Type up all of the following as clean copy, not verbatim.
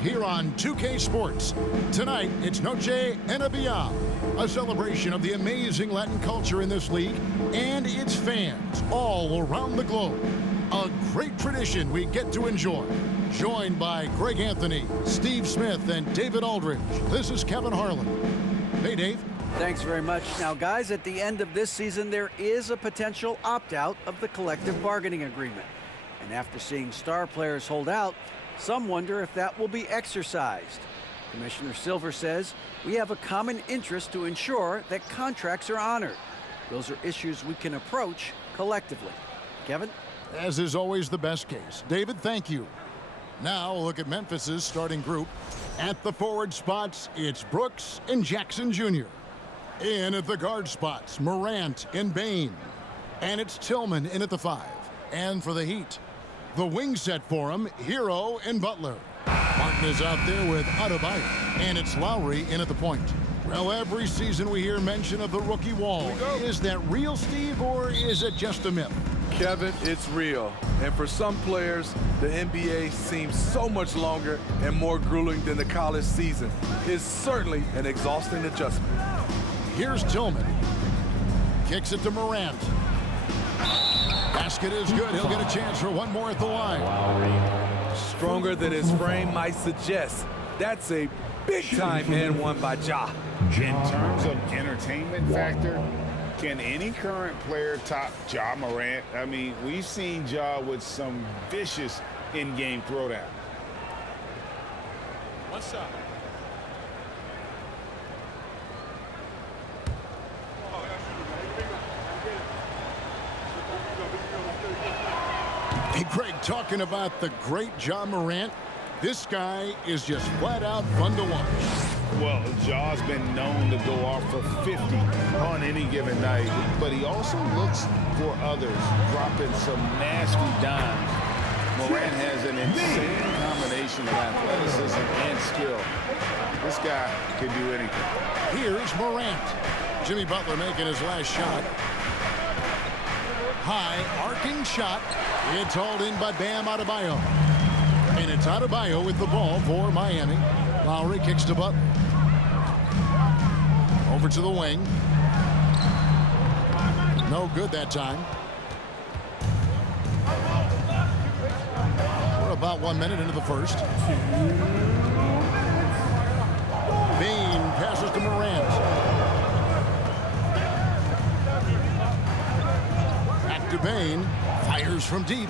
here on 2K Sports. Tonight, it's Noche Enabia, a celebration of the amazing Latin culture in this league and its fans all around the globe. A great tradition we get to enjoy. Joined by Greg Anthony, Steve Smith, and David Aldridge, this is Kevin Harlan. Hey, Dave. Thanks very much. Now, guys, at the end of this season, there is a potential opt-out of the collective bargaining agreement. And after seeing star players hold out, some wonder if that will be exercised. Commissioner Silver says we have a common interest to ensure that contracts are honored. Those are issues we can approach collectively. Kevin? As is always the best case. David, thank you. Now, look at Memphis's starting group. At the forward spots, it's Brooks and Jackson Jr. In at the guard spots, Morant and Bain. And it's Tillman in at the 5. And for the Heat, the wing set for him, Hero and Butler. Martin is out there with Adebayo, and it's Lowry in at the point. Well, every season we hear mention of the rookie wall. Is that real, Steve, or is it just a myth? Kevin, it's real. And for some players, the NBA seems so much longer and more grueling than the college season. It's certainly an exhausting adjustment. Here's Tillman. Kicks it to Morant. Basket is good. He'll get a chance for one more at the line. Stronger than his frame might suggest. That's a big-time and one by Ja. In terms of entertainment factor, can any current player top Ja Morant? I mean, we've seen Ja with some vicious in-game throwdown. What's up? Hey, Greg, talking about the great Ja Morant, this guy is just flat out fun to watch. Well, Ja's been known to go off for 50 on any given night, but he also looks for others, dropping some nasty dimes. Morant has an insane combination of athleticism and skill. This guy can do anything. Here's Morant. Jimmy Butler making his last shot. High, arcing shot. It's hauled in by Bam Adebayo. And it's Adebayo with the ball for Miami. Lowry kicks to Butler. Over to the wing. No good that time. We're about 1 minute into the first. Bain passes to Morant. Back to Bain. Fires from deep.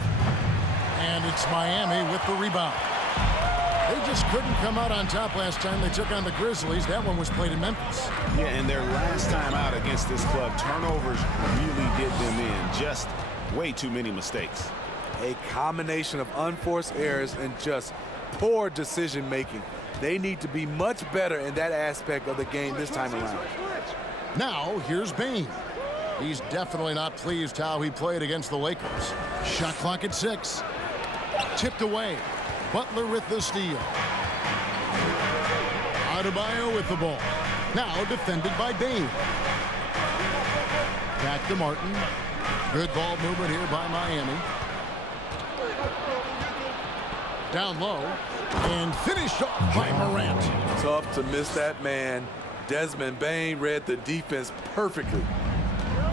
And it's Miami with the rebound. They just couldn't come out on top last time they took on the Grizzlies. That one was played in Memphis. Yeah, and their last time out against this club, turnovers really did them in. Just way too many mistakes. A combination of unforced errors and just poor decision-making. They need to be much better in that aspect of the game this time around. Now, here's Bain. He's definitely not pleased how he played against the Lakers. Shot clock at 6. Tipped away. Butler with the steal. Adebayo with the ball. Now defended by Bain. Back to Martin. Good ball movement here by Miami. Down low. And finished off by Morant. Tough to miss that man. Desmond Bain read the defense perfectly.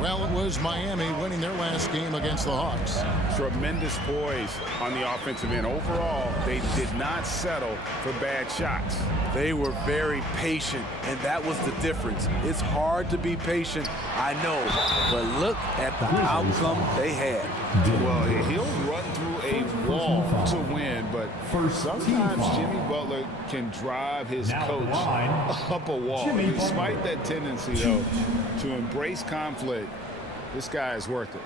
Well, it was Miami winning their last game against the Hawks. Tremendous poise on the offensive end. Overall, they did not settle for bad shots. They were very patient, and that was the difference. It's hard to be patient, I know, but look at the outcome they had. Well, he'll run through a wall to win, but sometimes Jimmy Butler can drive his coach up a wall. Despite that tendency, though, to embrace conflict, this guy is worth it.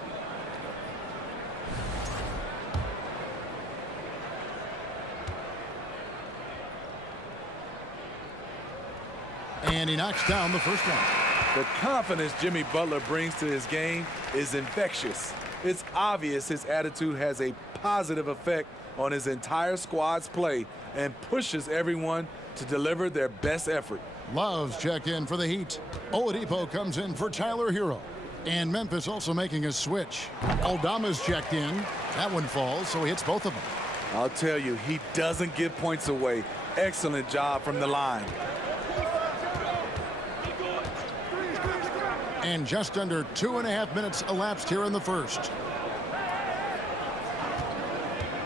And he knocks down the first one. The confidence Jimmy Butler brings to his game is infectious. It's obvious his attitude has a positive effect on his entire squad's play and pushes everyone to deliver their best effort. Love's checked in for the Heat. Oladipo comes in for Tyler Hero. And Memphis also making a switch. Aldama's checked in. That one falls, so he hits both of them. I'll tell you, he doesn't give points away. Excellent job from the line. And just under 2.5 minutes elapsed here in the first.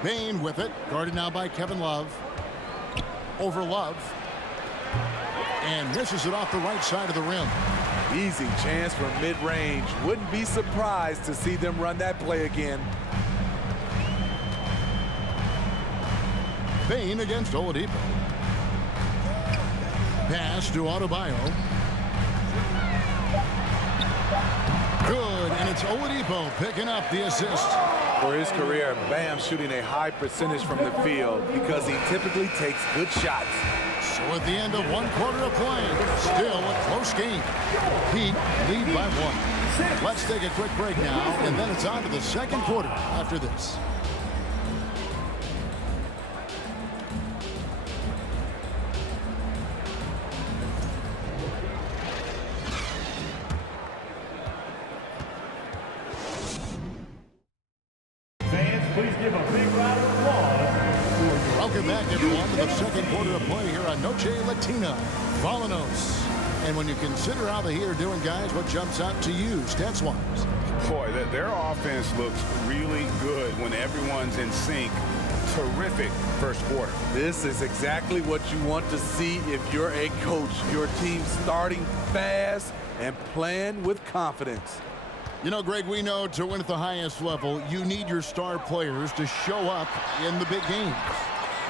Bane with it, guarded now by Kevin Love. Over Love. And misses it off the right side of the rim. Easy chance from mid-range. Wouldn't be surprised to see them run that play again. Bane against Oladipo. Pass to Adebayo. Good, and it's Oladipo picking up the assist. For his career, Bam shooting a high percentage from the field because he typically takes good shots. So at the end of 1 quarter of play, still a close game. Heat lead by 1. Let's take a quick break now, and then it's on to the second quarter after this. Please give a big round of applause. Welcome back, everyone, to the second quarter of play here on Noche Latina. Vallanos. And when you consider how the Heat are doing, guys, what jumps out to you, stats-wise? Boy, their offense looks really good when everyone's in sync. Terrific first quarter. This is exactly what you want to see if you're a coach. Your team starting fast and playing with confidence. You know, Greg, we know to win at the highest level, you need your star players to show up in the big games.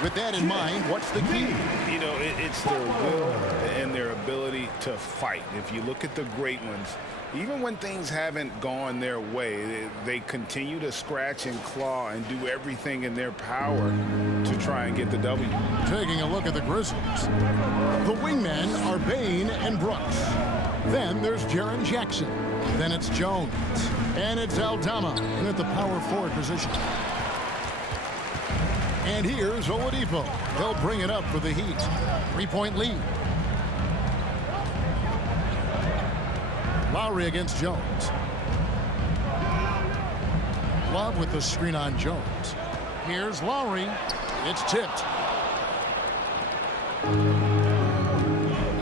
With that in mind, what's the key? You know, it's their will and their ability to fight. If you look at the great ones, even when things haven't gone their way, they continue to scratch and claw and do everything in their power to try and get the W. Taking a look at the Grizzlies. The wingmen are Bane and Brooks. Then there's Jaren Jackson. Then it's Jones. And it's Aldama in at the power forward position. And here's Oladipo. They'll bring it up for the Heat. 3-point lead. Lowry against Jones. Love with the screen on Jones. Here's Lowry. It's tipped.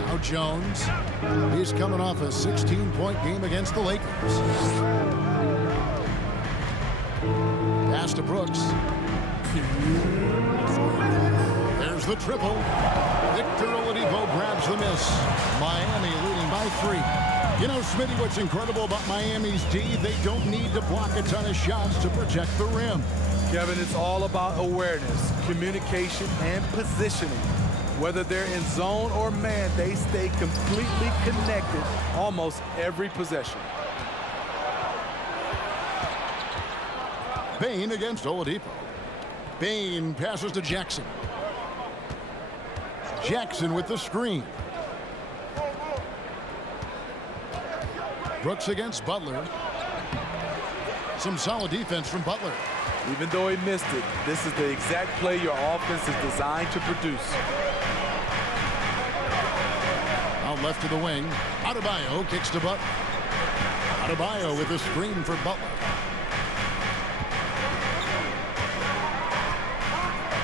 Now Jones. He's coming off a 16-point game against the Lakers. Pass to Brooks. There's the triple. Victor Oladipo grabs the miss. Miami leading by 3. You know, Smitty, what's incredible about Miami's D, they don't need to block a ton of shots to protect the rim. Kevin, it's all about awareness, communication, and positioning. Whether they're in zone or man, they stay completely connected almost every possession. Bane against Oladipo. Bane passes to Jackson. Jackson with the screen. Brooks against Butler. Some solid defense from Butler. Even though he missed it, this is the exact play your offense is designed to produce. Out left to the wing. Adebayo kicks to Butler. Adebayo with the screen for Butler.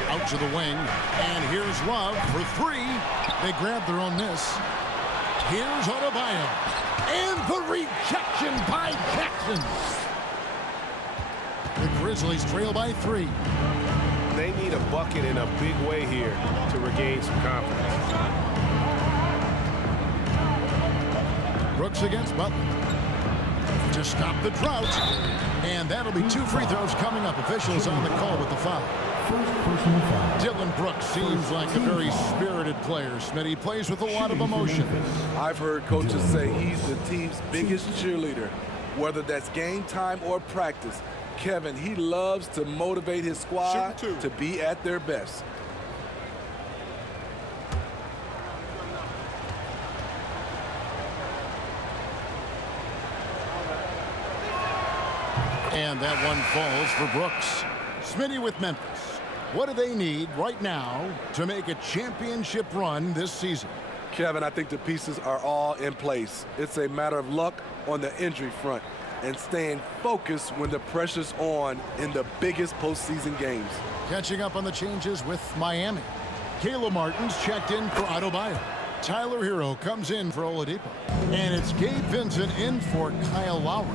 Out to the wing. And here's Love for 3. They grab their own miss. Here's Adebayo. And the rejection by Jackson. The Grizzlies trail by 3. They need a bucket in a big way here to regain some confidence. Brooks against Butler. To stop the drought. And that'll be 2 free throws coming up. Officials on the call with the foul. Dylan Brooks seems like a very spirited player. Smith, he plays with a lot of emotion. I've heard coaches say he's the team's biggest cheerleader, whether that's game time or practice. Kevin, he loves to motivate his squad to be at their best. And that one falls for Brooks. Smitty with Memphis. What do they need right now to make a championship run this season? Kevin, I think the pieces are all in place. It's a matter of luck on the injury front. and staying focused when the pressure's on in the biggest postseason games. Catching up on the changes with Miami. Caleb Martin's checked in for Adebayo. Tyler Hero comes in for Oladipo. And it's Gabe Vincent in for Kyle Lowry.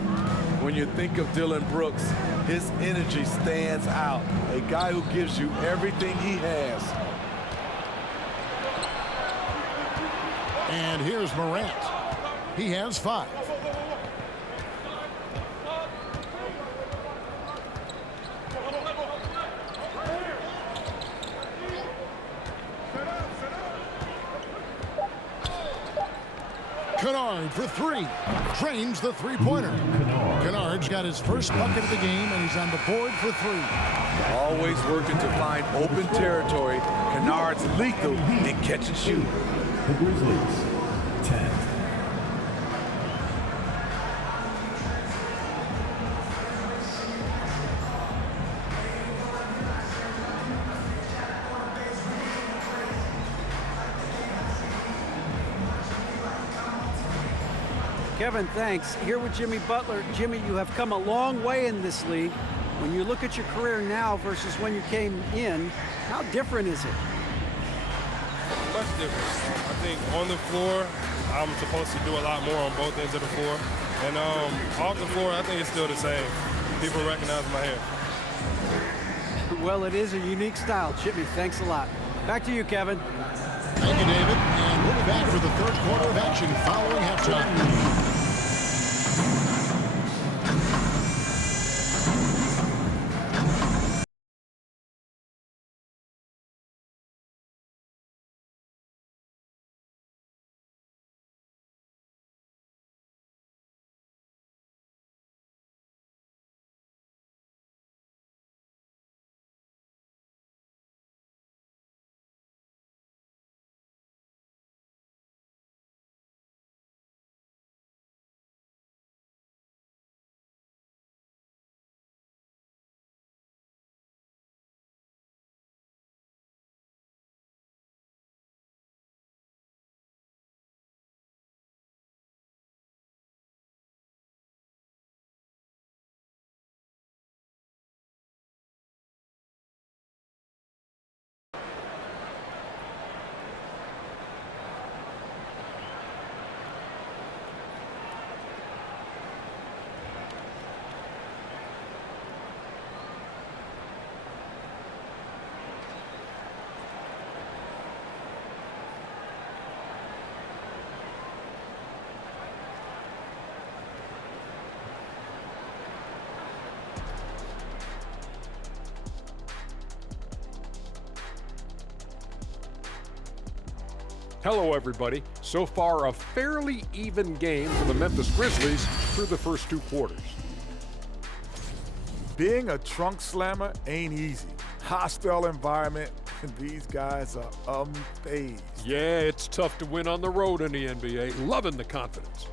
When you think of Dillon Brooks, his energy stands out. A guy who gives you everything he has. And here's Morant. He has 5. Kennard for 3. Drains the three-pointer. Kennard's got his first bucket of the game, and he's on the board for 3. Always working to find open territory. Kennard's lethal in catch and shoot. The Grizzlies, 10. Kevin, thanks. Here with Jimmy Butler. Jimmy, you have come a long way in this league. When you look at your career now versus when you came in, how different is it? Much different. I think on the floor, I'm supposed to do a lot more on both ends of the floor. And off the floor, I think it's still the same. People recognize my hair. Well, it is a unique style. Jimmy, thanks a lot. Back to you, Kevin. Thank you, David. And we'll be back for the third quarter of action following halftime. Hello, everybody. So far, a fairly even game for the Memphis Grizzlies through the first 2 quarters. Being a trunk slammer ain't easy. Hostile environment, and these guys are unfazed. Yeah, it's tough to win on the road in the NBA. Loving the confidence.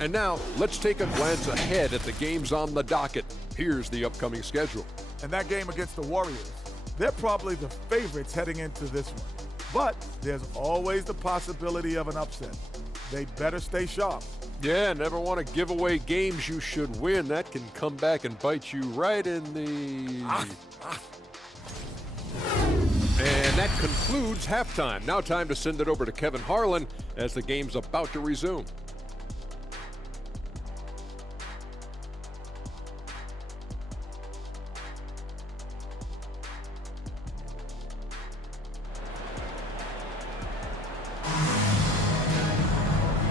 And now, let's take a glance ahead at the games on the docket. Here's the upcoming schedule. And that game against the Warriors, they're probably the favorites heading into this one. But there's always the possibility of an upset. They better stay sharp. Yeah, never want to give away games you should win. That can come back and bite you right in the... And that concludes halftime. Now time to send it over to Kevin Harlan as the game's about to resume.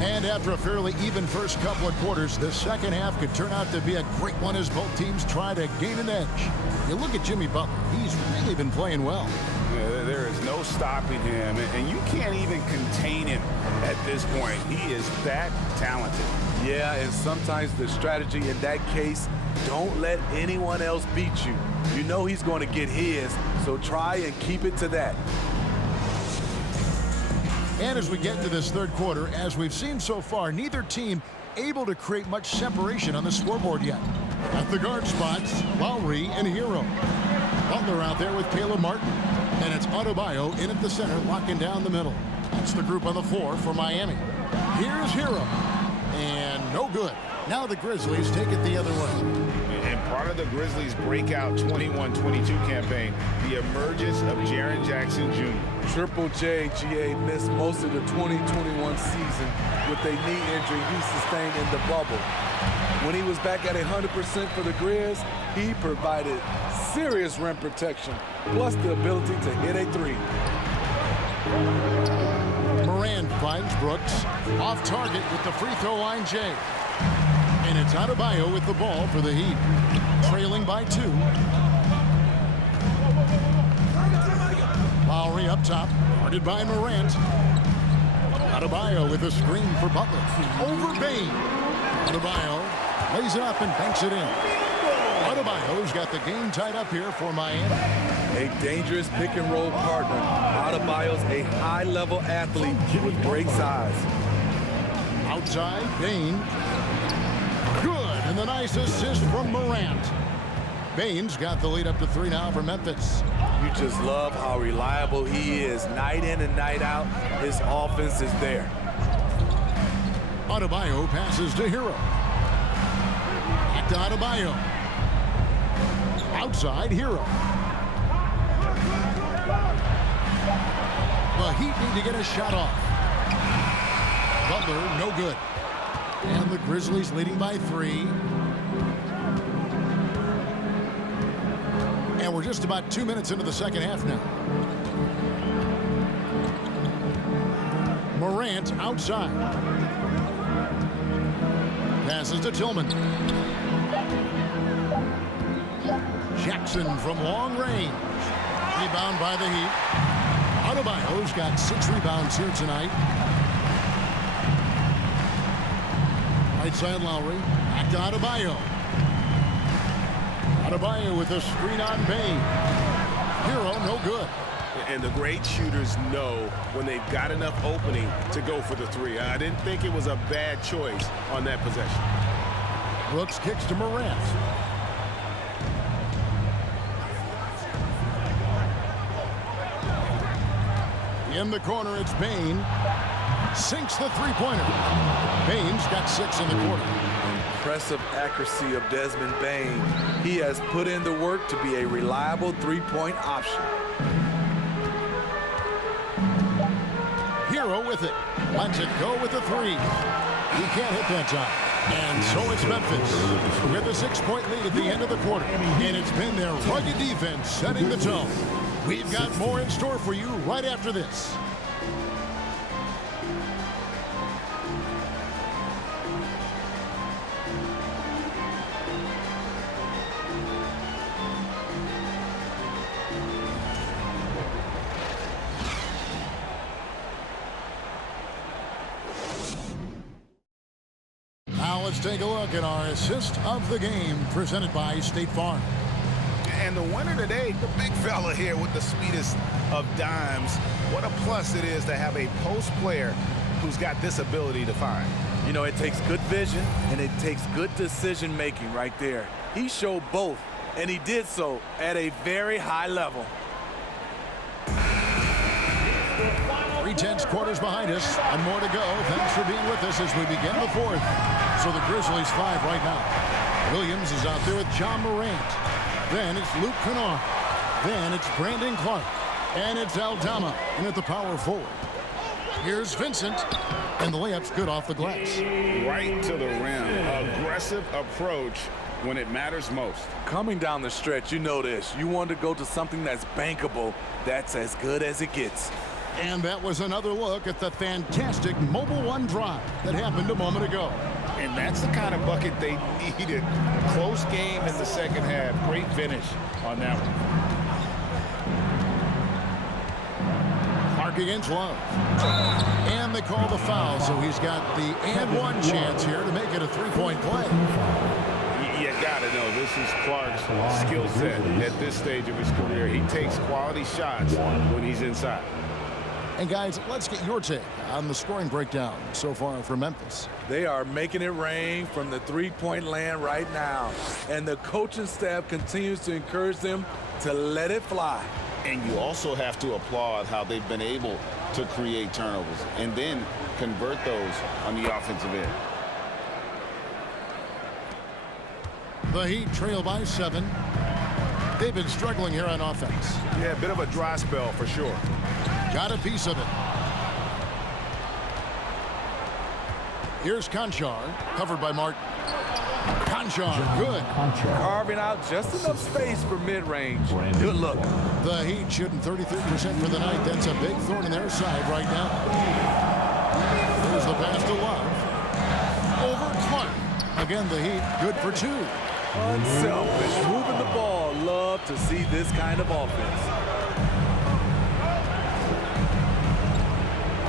And after a fairly even first couple of quarters, the second half could turn out to be a great one as both teams try to gain an edge. You look at Jimmy Butler, he's really been playing well. Yeah, there is no stopping him, and you can't even contain him at this point. He is that talented. Yeah, and sometimes the strategy in that case, don't let anyone else beat you. You know he's going to get his, so try and keep it to that. And as we get into this third quarter, as we've seen so far, neither team able to create much separation on the scoreboard yet. At the guard spots, Lowry and Hero. Butler out there with Caleb Martin. And it's Adebayo in at the center, locking down the middle. That's the group on the floor for Miami. Here's Hero. And no good. Now the Grizzlies take it the other way. And part of the Grizzlies' breakout 21-22 campaign, the emergence of Jaren Jackson Jr. Triple J, GA, missed most of the 2021 season with a knee injury he sustained in the bubble. When he was back at 100% for the Grizz, he provided serious rim protection, plus the ability to hit a three. Morant finds Brooks. Off target with the free throw line, Jay. And it's Adebayo with the ball for the Heat. Trailing by 2. Lowry up top. Guarded by Morant. Adebayo with a screen for Butler. Over Bane. Adebayo lays it up and banks it in. Adebayo's got the game tied up here for Miami. A dangerous pick-and-roll partner. Adebayo's a high-level athlete with great size. Outside, Bane. Good, and the nice assist from Morant. Bane's got the lead up to 3 now for Memphis. You just love how reliable he is. Night in and night out, his offense is there. Adebayo passes to Hero. Back to Adebayo. Outside, Hero. The Heat need to get a shot off. Butler, no good. And the Grizzlies leading by 3. And we're just about 2 minutes into the second half now. Morant outside. Passes to Tillman. Jackson from long range. Rebound by the Heat. Adebayo's got 6 rebounds here tonight. Right side Lowry. Back to Adebayo. Adebayo with a screen on Bane. Hero, no good. And the great shooters know when they've got enough opening to go for the 3. I didn't think it was a bad choice on that possession. Brooks kicks to Morant. In the corner, it's Bane. Sinks the three-pointer. Bane's got 6 in the quarter. Impressive accuracy of Desmond Bane. He has put in the work to be a reliable three-point option. Hero with it. Lets it go with the 3. He can't hit that time. And so it's Memphis with a 6-point lead at the end of the quarter. And it's been their rugged defense setting the tone. We've got more in store for you right after this. Now let's take a look at our assist of the game presented by State Farm. And the winner today, the big fella here with the sweetest of dimes. What a plus it is to have a post player who's got this ability to find. You know, it takes good vision and it takes good decision making right there. He showed both, and he did so at a very high level. 3/10 quarters behind us and more to go. Thanks for being with us as we begin the 4th. So the Grizzlies 5 right now. Williams is out there with John Morant. Then it's Luke Kennard. Then it's Brandon Clark. And it's Aldama in at the power forward. Here's Vincent. And the layup's good off the glass. Right to the rim. Aggressive approach when it matters most. Coming down the stretch, you know this. You want to go to something that's bankable. That's as good as it gets. And that was another look at the fantastic Mobile One drive that happened a moment ago. And that's the kind of bucket they needed. Close game in the second half. Great finish on that one. Clark against Love. And they call the foul, so he's got the and one chance here to make it a 3-point play. You gotta know this is Clark's skill set at this stage of his career. He takes quality shots when he's inside. And guys, let's get your take on the scoring breakdown so far for Memphis. They are making it rain from the three-point land right now. And the coaching staff continues to encourage them to let it fly. And you also have to applaud how they've been able to create turnovers and then convert those on the offensive end. The Heat trail by 7. They've been struggling here on offense. Yeah, a bit of a dry spell for sure. Got a piece of it. Here's Conchar, covered by Martin. Conchar, good. Carving out just enough space for mid-range. Good look. The Heat shooting 33% for the night. That's a big thorn in their side right now. Here's the pass to Love. Over Clark. Again, the Heat good for 2. Unselfish, moving the ball. Love to see this kind of offense.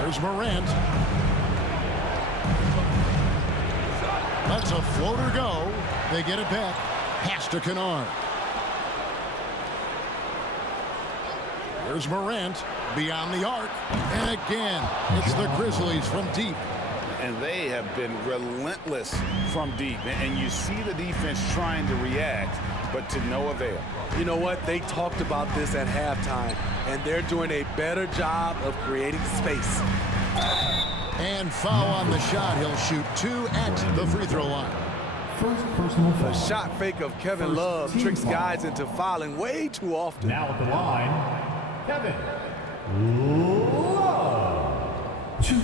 There's Morant. Lets a floater go. They get it back. Pass to Kennard. Here's Morant beyond the arc. And again, it's the Grizzlies from deep. And they have been relentless from deep. And you see the defense trying to react, but to no avail. You know what? They talked about this at halftime, and they're doing a better job of creating space. And foul on the shot. He'll shoot 2 at the free throw line. First personal foul. The shot fake of Kevin Love tricks guys into fouling way too often. Now at the line, Kevin Love. Shoot.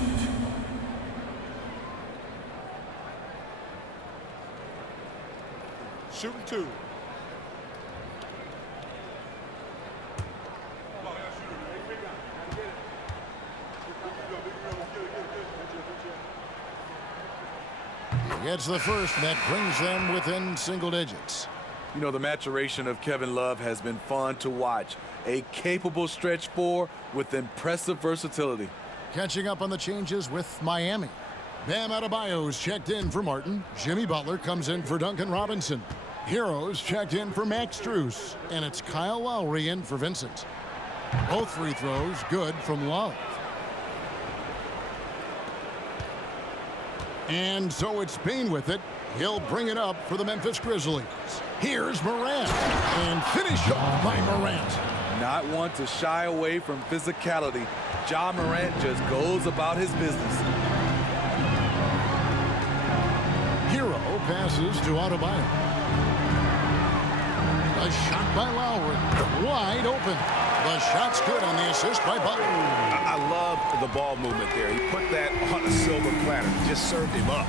Shooting 2. Gets the first, and that brings them within single digits. You know, the maturation of Kevin Love has been fun to watch. A capable stretch 4 with impressive versatility. Catching up on the changes with Miami. Bam Adebayo's checked in for Martin. Jimmy Butler comes in for Duncan Robinson. Heroes checked in for Max Strus. And it's Kyle Lowry in for Vincent. Both free throws good from Love. And so it's Payne with it. He'll bring it up for the Memphis Grizzlies. Here's Morant. And finish off by Morant. Not one to shy away from physicality. Ja Morant just goes about his business. Hero passes to Adebayo. A shot by Lowry. Wide open. The shot's good on the assist by Butler. I love the ball movement there. He put that on a silver platter. Just served him up.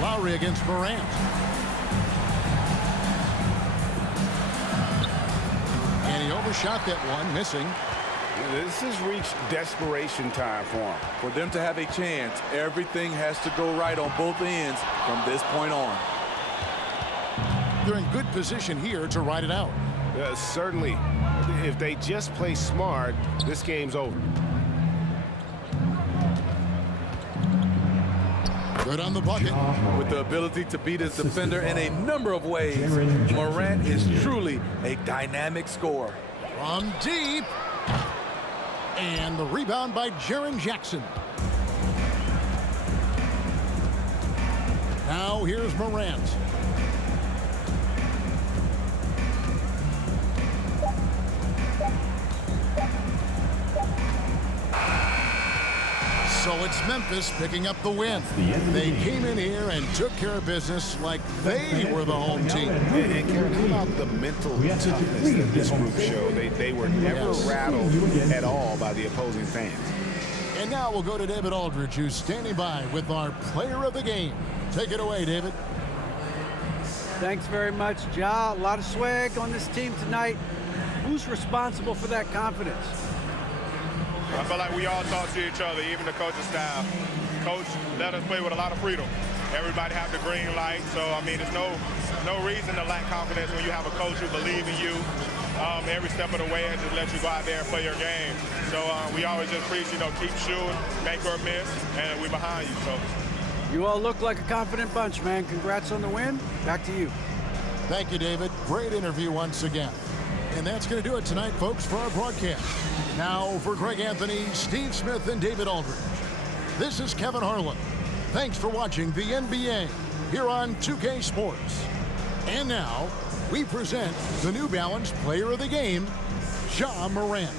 Lowry against Morant. And he overshot that one, missing. This has reached desperation time for him. For them to have a chance, everything has to go right on both ends from this point on. They're in good position here to ride it out. Certainly. If they just play smart, this game's over. Good on the bucket. With the ability to beat his defender in a number of ways, Morant is truly a dynamic scorer. From deep. And the rebound by Jaren Jackson. Now here's Morant. So it's Memphis picking up the win. They came in here and took care of business like they were the home team. And Karen, how about the mental toughness that this group showed? They were never rattled at all by the opposing fans. And now we'll go to David Aldridge, who's standing by with our player of the game. Take it away, David. Thanks very much, Ja. A lot of swag on this team tonight. Who's responsible for that confidence? I feel like we all talk to each other, even the coaching staff. Coach let us play with a lot of freedom. Everybody have the green light, so I mean, there's no reason to lack confidence when you have a coach who believes in you every step of the way and just let you go out there and play your game. So we always just preach, keep shooting, make or miss, and we're behind you. So You all look like a confident bunch, man. Congrats on the win. Back to you. Thank you, David. Great interview once again. And that's going to do it tonight, folks, for our broadcast. Now, for Greg Anthony, Steve Smith, and David Aldridge, this is Kevin Harlan. Thanks for watching the NBA here on 2K Sports. And now, we present the New Balance Player of the Game, Ja Morant.